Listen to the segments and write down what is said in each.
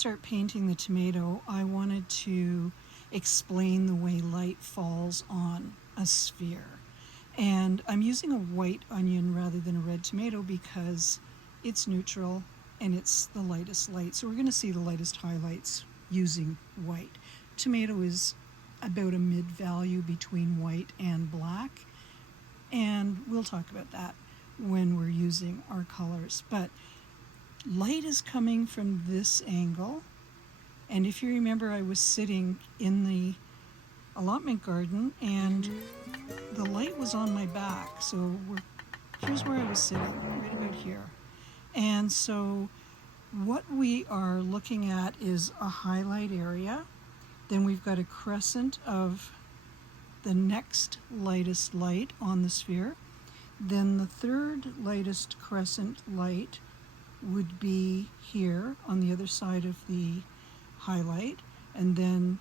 start painting the tomato, I wanted to explain the way light falls on a sphere. And I'm using a white onion rather than a red tomato because it's neutral and it's the lightest light. So we're going to see the lightest highlights using white. Tomato is about a mid-value between white and black, and we'll talk about that when we're using our colors. But light is coming from this angle, and if you remember, I was sitting in the allotment garden and the light was on my back, so here's where I was sitting, right about here. And so what we are looking at is a highlight area, then we've got a crescent of the next lightest light on the sphere, then the third lightest crescent light would be here on the other side of the highlight, and then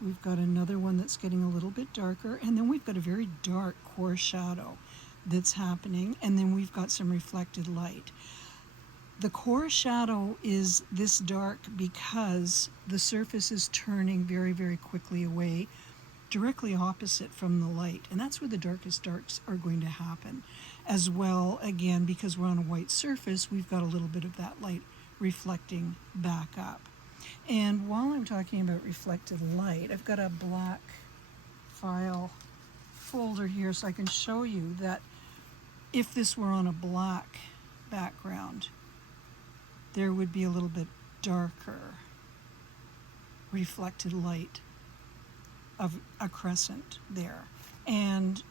we've got another one that's getting a little bit darker, and then we've got a very dark core shadow that's happening, and then we've got some reflected light. The core shadow is this dark because the surface is turning very, very quickly away, directly opposite from the light, and that's where the darkest darks are going to happen. As well, again, because we're on a white surface, we've got a little bit of that light reflecting back up. And while I'm talking about reflected light, I've got a black file folder here so I can show you that if this were on a black background, there would be a little bit darker reflected light of a crescent there. And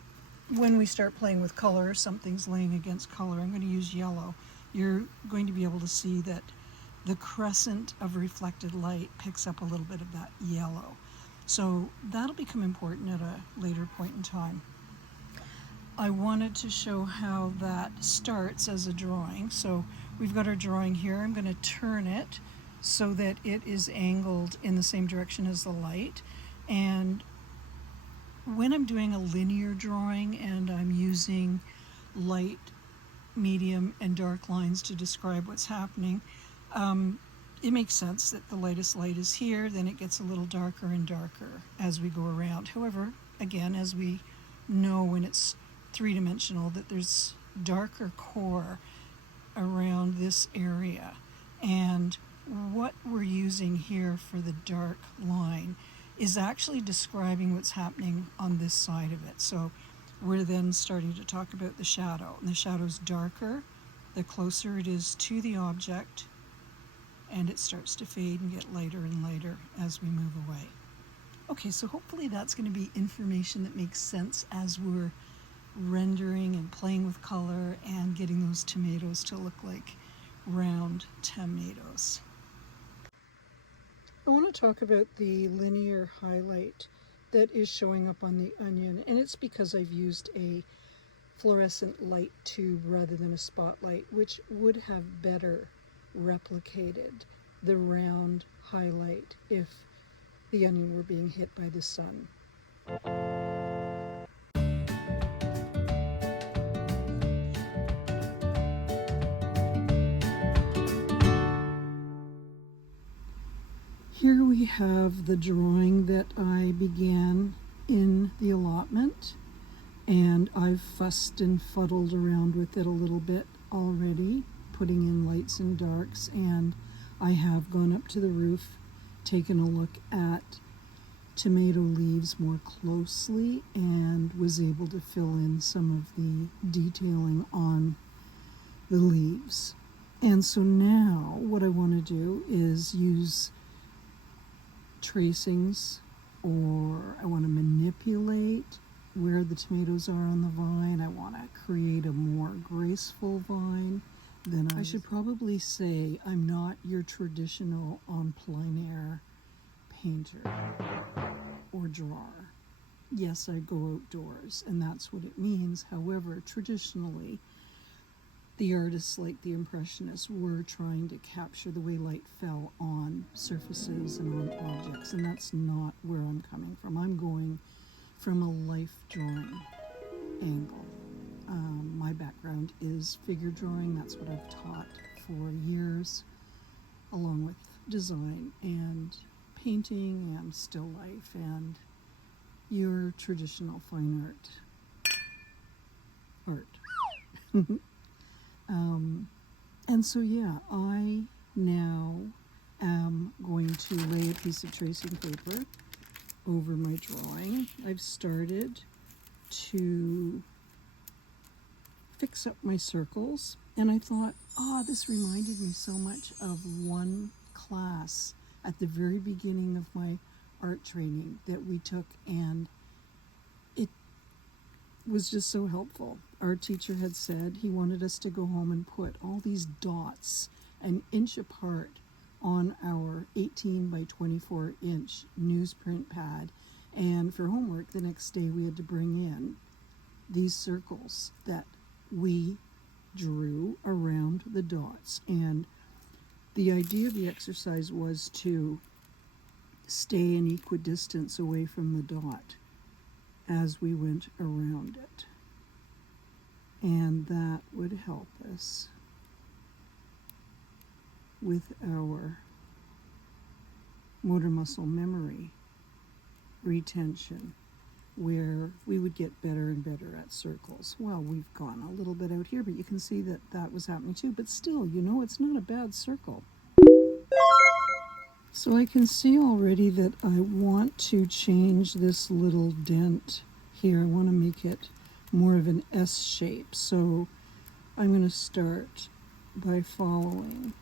when we start playing with color, something's laying against color, I'm going to use yellow. You're going to be able to see that the crescent of reflected light picks up a little bit of that yellow. So that'll become important at a later point in time. I wanted to show how that starts as a drawing. So we've got our drawing here. I'm going to turn it so that it is angled in the same direction as the light. And when I'm doing a linear drawing and I'm using light, medium, and dark lines to describe what's happening, it makes sense that the lightest light is here, then it gets a little darker and darker as we go around. However, again, as we know when it's three-dimensional, that there's darker core around this area. And what we're using here for the dark line is actually describing what's happening on this side of it. So we're then starting to talk about the shadow. And the shadow's darker the closer it is to the object, and it starts to fade and get lighter and lighter as we move away. Okay, so hopefully that's going to be information that makes sense as we're rendering and playing with color and getting those tomatoes to look like round tomatoes. I want to talk about the linear highlight that is showing up on the onion, and it's because I've used a fluorescent light tube rather than a spotlight, which would have better replicated the round highlight if the onion were being hit by the sun. Here we have the drawing that I began in the allotment, and I've fussed and fuddled around with it a little bit already, putting in lights and darks, and I have gone up to the roof, taken a look at tomato leaves more closely, and was able to fill in some of the detailing on the leaves. And so now what I want to do is use tracings, or I want to manipulate where the tomatoes are on the vine. I want to create a more graceful vine. Then I should probably say I'm not your traditional en plein air painter or drawer. Yes, I go outdoors, and that's what it means. However, traditionally, the artists like the Impressionists were trying to capture the way light fell on surfaces and on objects, and that's not where I'm coming from. I'm going from a life drawing angle. My background is figure drawing. That's what I've taught for years, along with design and painting and still life and your traditional fine art. And so yeah, I now am going to lay a piece of tracing paper over my drawing. I've started to fix up my circles, and I thought, this reminded me so much of one class at the very beginning of my art training that we took, and it was just so helpful. Our teacher had said he wanted us to go home and put all these dots an inch apart on our 18 by 24 inch newsprint pad, and for homework the next day we had to bring in these circles that we drew around the dots. And the idea of the exercise was to stay an equidistance away from the dot as we went around it, and that would help us with our motor muscle memory retention, where we would get better and better at circles. Well, we've gone a little bit out here, but you can see that that was happening too, but still, it's not a bad circle. So I can see already that I want to change this little dent here. I want to make it more of an S shape. So I'm going to start by following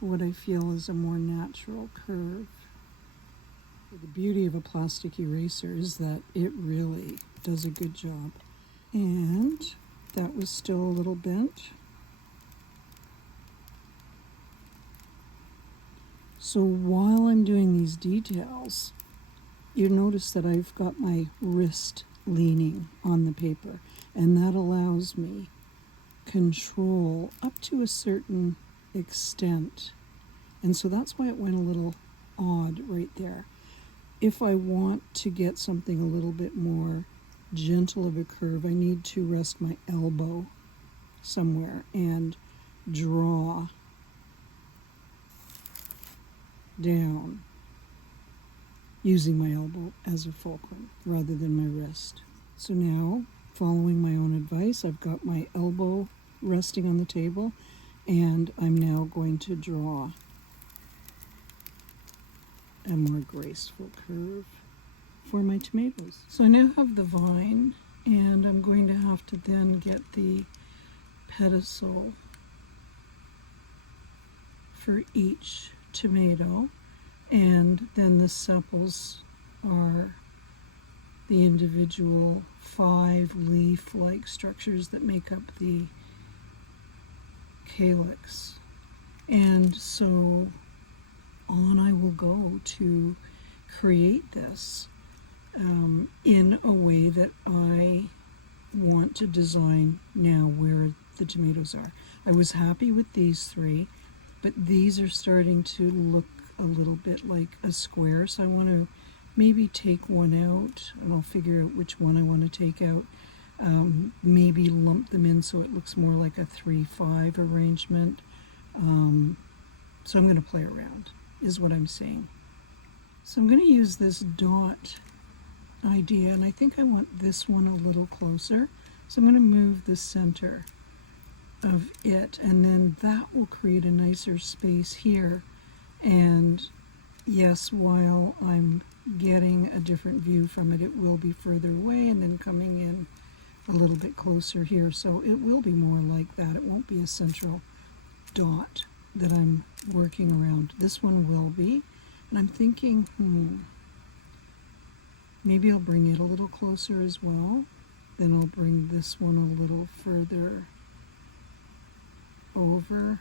what I feel is a more natural curve. The beauty of a plastic eraser is that it really does a good job. And that was still a little bent. So while I'm doing these details, you notice that I've got my wrist leaning on the paper, and that allows me control up to a certain extent. And so that's why it went a little odd right there. If I want to get something a little bit more gentle of a curve, I need to rest my elbow somewhere and draw down using my elbow as a fulcrum rather than my wrist. So now, following my own advice, I've got my elbow resting on the table, and I'm now going to draw a more graceful curve for my tomatoes. So I now have the vine, and I'm going to have to then get the pedicel for each tomato, and then the sepals are the individual 5 leaf-like structures that make up the calyx. And so on I will go to create this in a way that I want to design now where the tomatoes are. I was happy with these 3, but these are starting to look a little bit like a square, so I want to maybe take one out, and I'll figure out which one I want to take out. Maybe lump them in so it looks more like a 3-5 arrangement. So I'm going to play around, is what I'm saying. So I'm going to use this dot idea, and I think I want this one a little closer. So I'm going to move the center of it, and then that will create a nicer space here. And yes, while I'm getting a different view from it, it will be further away and then coming in a little bit closer here. So it will be more like that. It won't be a central dot that I'm working around. This one will be. And I'm thinking, maybe I'll bring it a little closer as well. Then I'll bring this one a little further over.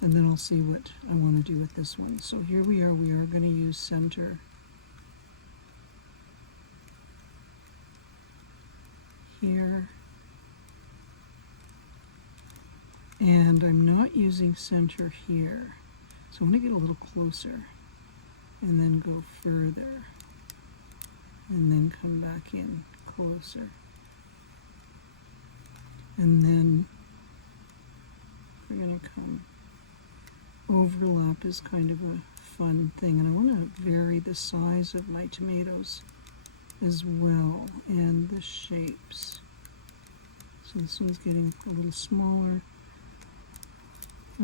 And then I'll see what I want to do with this one. So here we are going to use center here. And I'm not using center here. So I want to get a little closer and then go further and then come back in closer. And then we're going to come overlap is kind of a fun thing, and I want to vary the size of my tomatoes as well, and the shapes. So this one's getting a little smaller.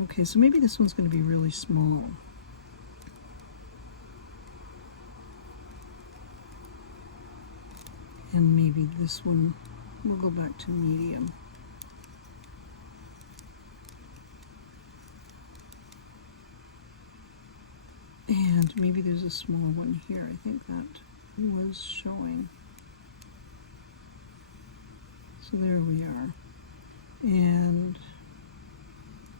Okay, so maybe this one's going to be really small. And maybe this one, we'll go back to medium. And maybe there's a small one here. I think that was showing. So there we are. And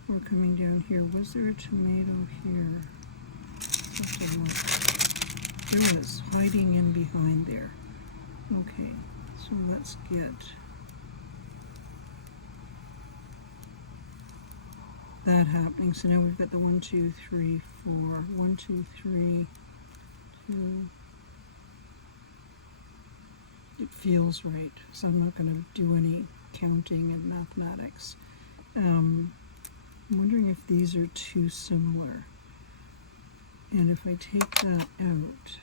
we're coming down here. Was there a tomato here? There was, hiding in behind there. Okay, so let's get that happening. So now we've got the 1, 2, 3, 4, 1, 2, 3, 2. It feels right, so I'm not going to do any counting and mathematics. I'm wondering if these are too similar. And if I take that out,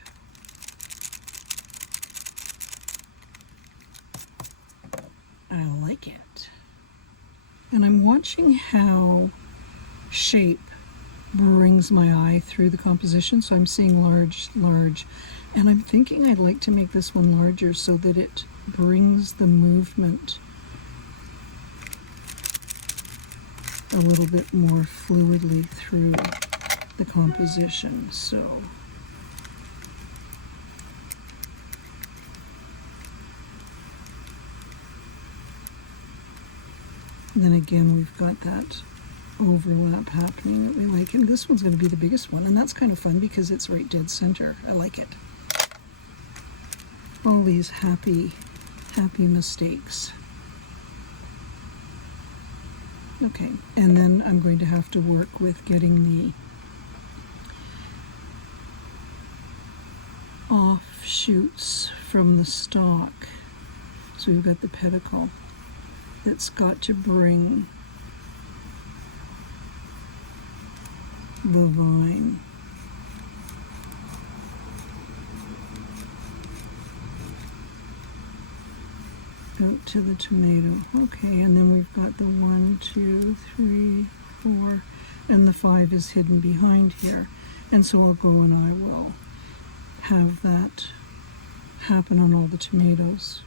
I like it. And I'm watching how shape brings my eye through the composition. So I'm seeing large, large, and I'm thinking I'd like to make this one larger so that it brings the movement a little bit more fluidly through the composition. So then again, we've got that overlap happening that we like, and this one's going to be the biggest one, and that's kind of fun because it's right dead center. I like it. All these happy mistakes. Okay, and then I'm going to have to work with getting the offshoots from the stalk. So we've got the pedicle that's got to bring the vine. Out to the tomato. Okay, and then we've got the 1, 2, 3, 4, and the 5 is hidden behind here. And so I'll go and I will have that happen on all the tomatoes.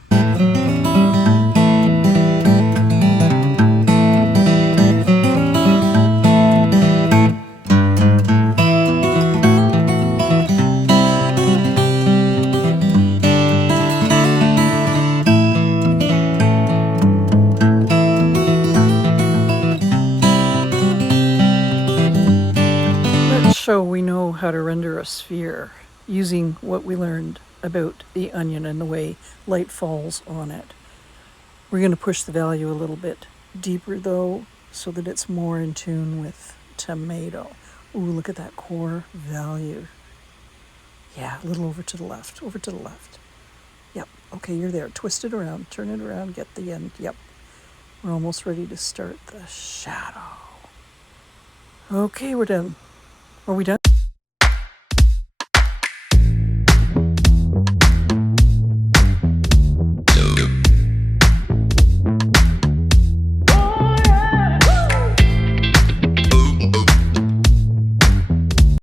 So we know how to render a sphere using what we learned about the onion and the way light falls on it. We're going to push the value a little bit deeper though, so that it's more in tune with tomato. Ooh, look at that core value. Yeah, a little over to the left, over to the left. Yep, okay, you're there. Twist it around, turn it around, get the end. Yep, we're almost ready to start the shadow. Okay, we're done. Are we done?